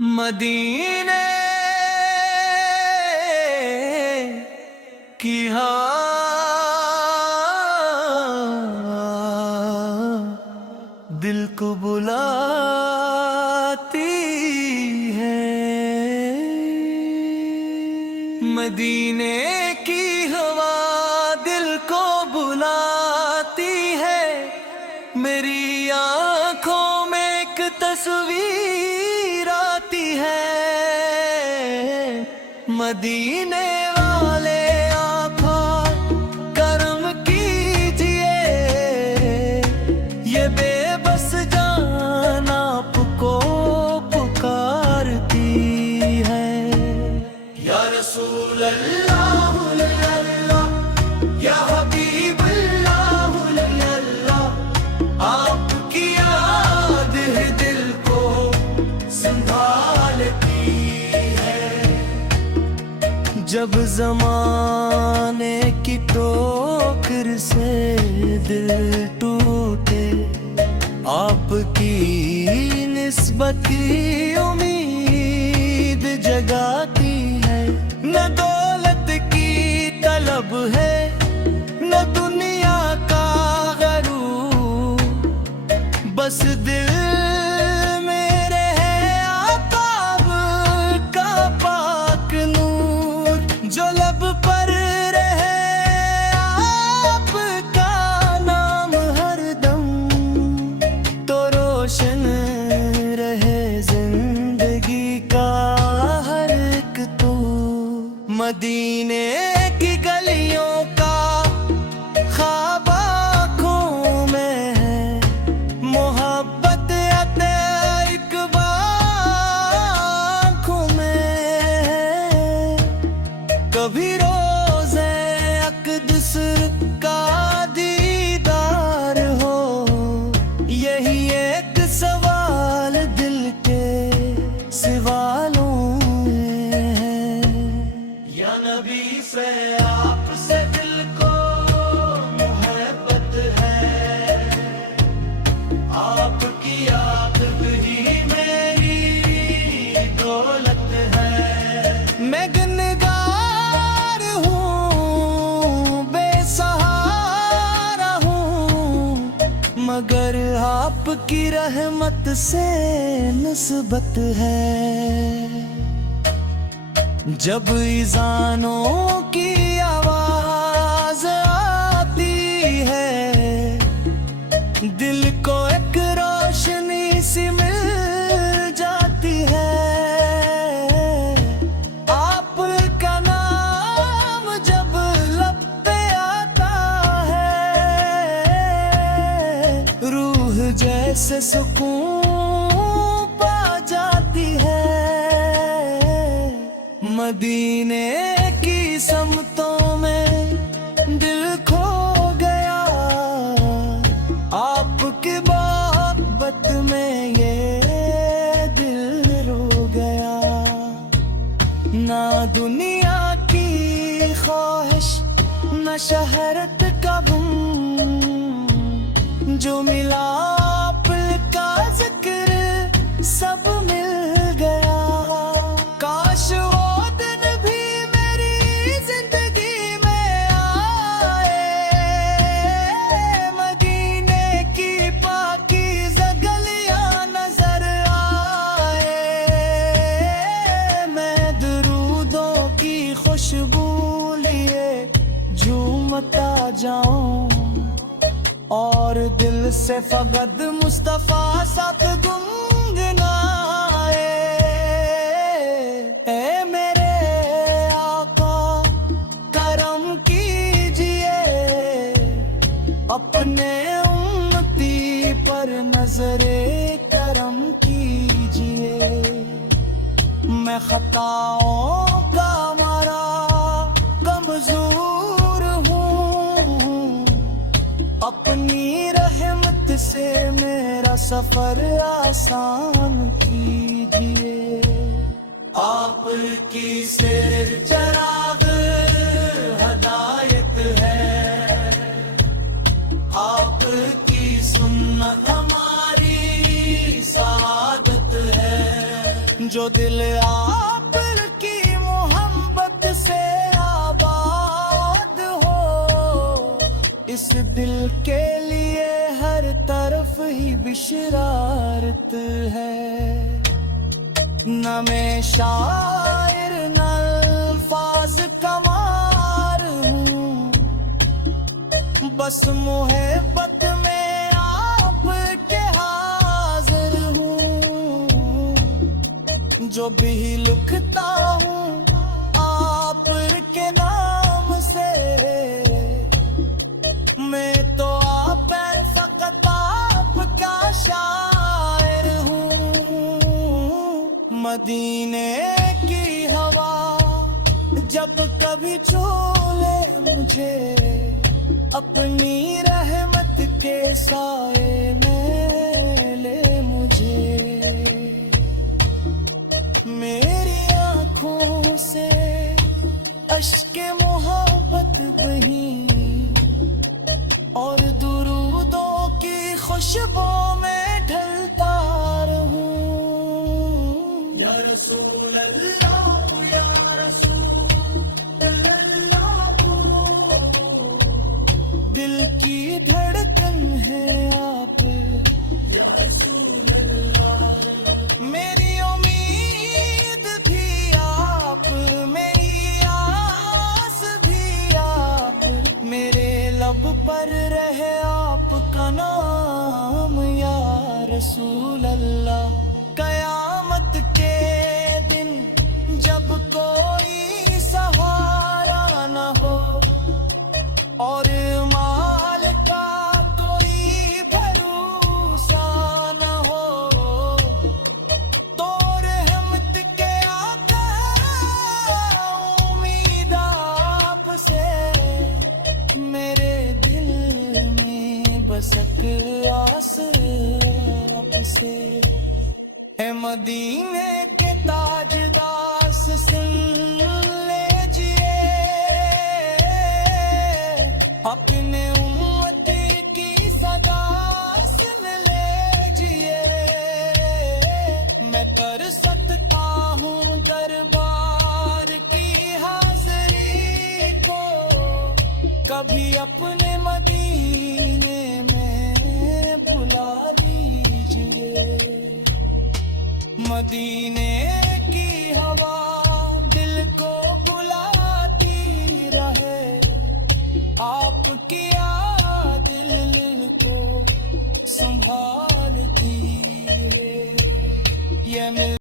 मदीने की हवा दिल को बुलाती है। मदीने की हवा दिल को बुलाती है। मेरी आंखों में एक तस्वीर आती है। मदीने वाले आका करम कीजिए, ये बेबस जान आपको पुकारती है। या रसूल अल्लाह या हबीब अल्लाह, आपकी याद है दिल को संभालती है। जब ज़माने की ठोकर से दिल टूटे, आपकी निस्बत की उम्मीद जगाती है। न दौलत की तलब है, न दुनिया का गरूर, बस दिल मेरे है आताब का पाक नूर। जो लब पर रहे आपका नाम हरदम, तो रोशन रहे जिंदगी का हर एक तो। मदीने की गलियों का ख्वाब आँखों में है, मोहब्बत एक आँखों में है। कभी रोज़े अक़दस का दीदार हो, यही एक सवाल दिल के सवालों में है। या नबी से आपसे दिल को मोहब्बत है, आपकी याद ही मेरी दौलत है। मैं गुनहगार हूँ, बेसहारा हूँ, मगर आपकी रहमत से निस्बत है। जब इज़ानों की आवाज आती है, दिल को एक रोशनी सी मिल जाती है। आपका नाम जब लब पे आता है, रूह जैसे सुकून पा जाती है। मदीने की समतों में दिल खो गया, आपकी मोहब्बत में ये दिल रो गया। ना दुनिया की ख्वाहिश, न शहरत का गम, जो मिला आपका जिक्र सब मिल गया। काश वो दिन भी मेरी जिंदगी में आए, मदीने की पाकीज़ा गलियां नजर आए। मैं दरूदों की खुशबू लिए झूमता जाऊं, और दिल से फकत मुस्तफा साथ गुनगुनाए। ऐ मेरे आका करम कीजिए, अपने उम्मती पर नजरे करम कीजिए। मैं खताओं का मारा कमजोर हूँ, अपनी रहमत से मेरा सफर आसान कीजिए। आपकी सिर चराग हदायत है, आपकी सुन्नत हमारी सादत है। जो दिल आप की मोहब्बत से आबाद हो, इस दिल के लिए हर तरफ ही बिशरारत है। न मैं शायर न अल्फाज कमार हूँ, बस मोहब्बत में आपके हाजिर हूँ। जो भी लिखता हूँ आपके नाम से, मैं तो आप फकत आपका शायर हूँ। मदीने की हवा जब कभी छू ले मुझे, अपनी रहमत के साए में ले मुझे। मेरी आँखों से अश्के मोहब्बत बही, और दुरूदों की खुशबू में ढलता रहूं। या रसूल अल्लाह, या रसूल अल्लाह, दिल की धड़कन है आप, या रसूल अल्लाह। मेरी उम्मीद भी आप, मेरी आस भी आप, मेरे लब पर रहे आपका नाम, या रसूल अल्लाह। कयामत के दिन जब कोई सहारा न हो, और माल का कोई भरोसा न हो, तो रहमत के आका उम्मीद आपसे, मेरे दिल में बसक आस आपसे। है मदीने के ताजदार सुन लीजिए, अपने उम्मती की सदा सुन लीजिए। मैं कर सकता हूँ दरबार की हाजिरी को, कभी अपने मदीने में बुला लीजिए। मदीने की हवा दिल को बुलाती रहे, आपकी याद दिल को संभालती है। ये